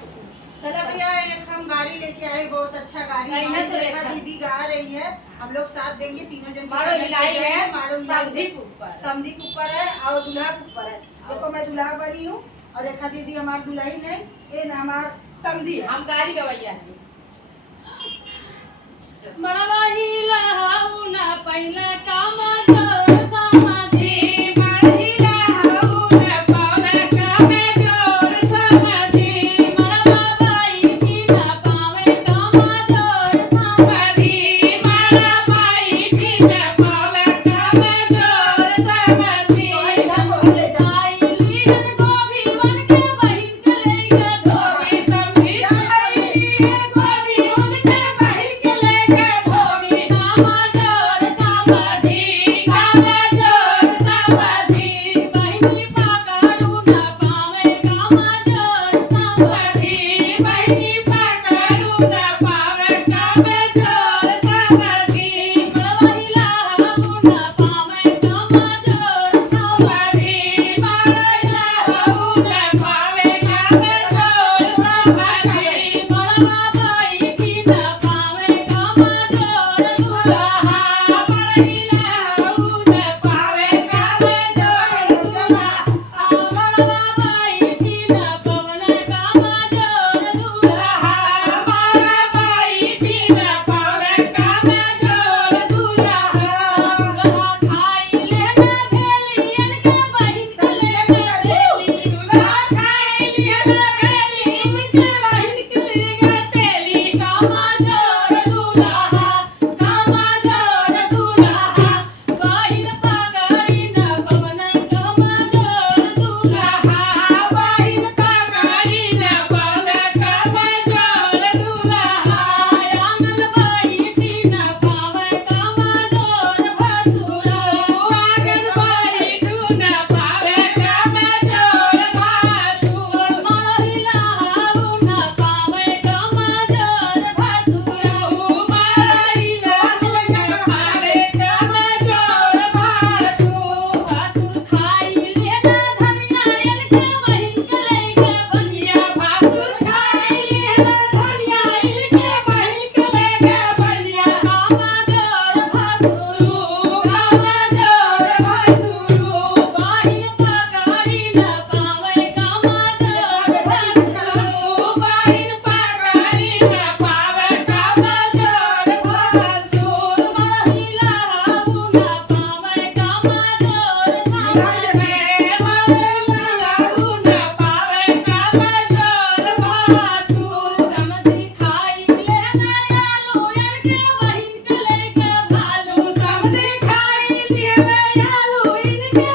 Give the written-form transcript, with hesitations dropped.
चला भैया, एक हम गाड़ी लेके आए, बहुत अच्छा गाड़ी है। तो रेखा दीदी गा रही है, हम लोग साथ देंगे, तीनों जन माड़ो हिलाई है, समधी के ऊपर है और दूल्हा के ऊपर है। देखो मैं दूल्हा वाली हूँ और रेखा दीदी हमार दुल्हन है, ये ना हमार समधी है। हम गाड़ी गवैया है। मड़वा हिला हाउ ना पहिला काम जोर समाधि, मड़हिला हाउ ना पावे काम जोर समाधि, मड़वा बाई की ना पावे काम जोर समाधि, मड़वा बाई की ना पावे काम जोर समाधि। आई लीन गोभी बन के बहिन के लेके धोबी समधी, आई लीन गोभी बन के बहिन के लेके धोबी, काम जोर समाधि, काम जोर समाधि, बहिनी पकड़ू ना पावे काम जोर समाधि, बहिनी पकड़ू ना पावे काम जोर समाधि, मड़वा हाउ ना पावे काम जोर समाधि, मड़वा हाउ ना पावे काम जोर समाधि, मड़वा बाई की ना पावे काम जोर दुल्हा, मड़हिला हाउ ना पावे काम जोर दुल्हा, मड़वा बाई की ना पावे काम जोर दुल्हा, मड़वा बाई की ना पावे काम जोर दुल्हा। खाई लेना भेलियन के बहिन के लेके तेली, दुल्हा खाई लेना भेलियन के बहिन के लेके तेली, काम जोर दुल्हा, काम जोर दुल्हा, बहिन पकड़ी ना पवन काम जोर दुल्हा, बहिन पकड़ी ना पवन काम जोर दुल्हा, आंगन बाई की ना पावे काम जोर भसुरा, आंगन बाई तू ना पावे काम जोर भसुर, मड़हिला हाउ ना पावे काम जोर भसुरा, मड़हिला हाउ ना पावे काम जोर भसुर, भसुर खाई लेना धनिया यल के बहिन के लेके बनिया, भसुर खाई लेना धनिया यल के बहिन के लेके बनिया, काम जोर भसुर, काम जोर भसुर, बहिन पकड़ी ना पावे काम जोर भसुर, बहिन पकड़ी ना पावे काम जोर भसुर, मड़हिला हाउ ना पावे काम जोर समाधि, मड़हिला हाउ ना पावे काम जोर भसुर, समधी खाई लेना आलू यल के बहिन के लेके भालू, समधी खाई लेना आलू यल के